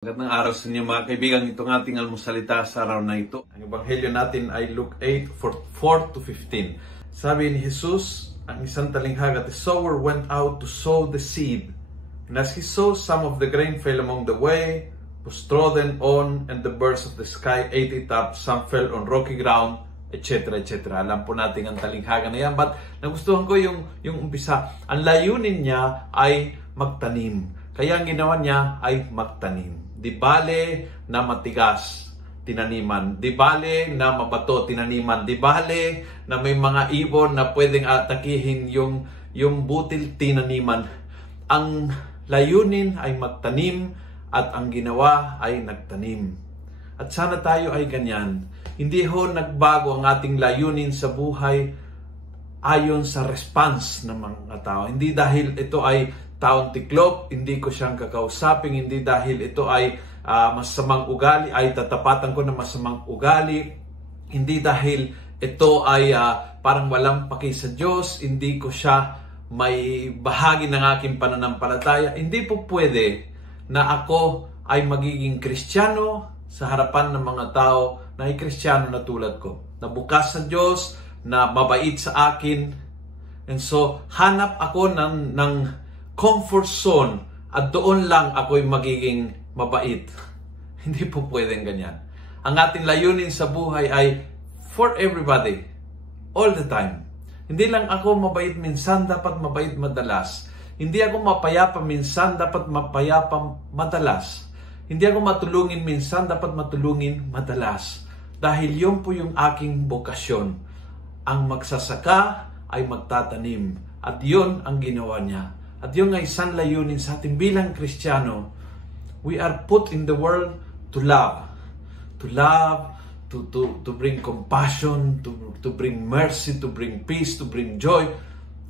Magandang araw sa inyo mga kaibigan. Itong ating almusalita sa araw na ito. Ang ebanghelyo natin ay Luke 8:4-15. Sabi ni Jesus, ang isang talinghaga, the sower went out to sow the seed. And as he sowed, some of the grain fell along the way, was trodden on, and the birds of the sky ate it up. Some fell on rocky ground, etc. etc. Alam po natin ang talinghaga na yan. But nagustuhan ko yung umpisa. Ang layunin niya ay magtanim. Kaya ang ginawa niya ay magtanim. Di bale na matigas, tinaniman. Di bale na mabato, tinaniman. Di bale na may mga ibon na pwedeng atakihin yung butil, tinaniman. Ang layunin ay magtanim at ang ginawa ay nagtanim. At sana tayo ay ganyan. Hindi ho nagbago ang ating layunin sa buhay ayon sa response ng mga tao. Hindi dahil ito ay taong tiklop, hindi ko siyang kakausapin, hindi dahil ito ay masamang ugali, ay tatapatan ko na masamang ugali, hindi dahil ito ay parang walang paki sa Diyos, hindi ko siya may bahagi ng aking pananampalataya. Hindi po pwede na ako ay magiging Kristiyano sa harapan ng mga tao na ay Kristiyano na tulad ko, na bukas sa Diyos, na mabait sa akin. And so, hanap ako ng comfort zone at doon lang ako'y magiging mabait. Hindi po pwedeng ganyan. Ang ating layunin sa buhay ay for everybody, all the time. Hindi lang ako mabait minsan, dapat mabait madalas. Hindi ako mapayapa minsan, dapat mapayapa madalas. Hindi ako matulungin minsan, dapat matulungin madalas. Dahil yun po yung aking bokasyon. Ang magsasaka ay magtatanim. At yun ang ginawa niya. At yung ay isang layunin sa ating bilang Kristiyano. We are put in the world to love. To love, to bring compassion, to bring mercy, to bring peace, to bring joy.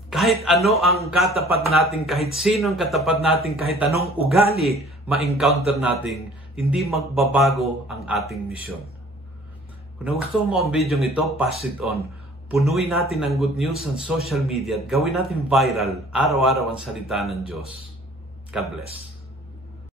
Kahit ano ang katapat natin, kahit sino ang katapat natin, kahit anong ugali ma-encounter natin, hindi magbabago ang ating misyon. Kung nagustuhan mo ang video ito, pass it on. Punuin natin ang good news sa social media at gawin natin viral araw-araw ang salita ng Diyos. God bless.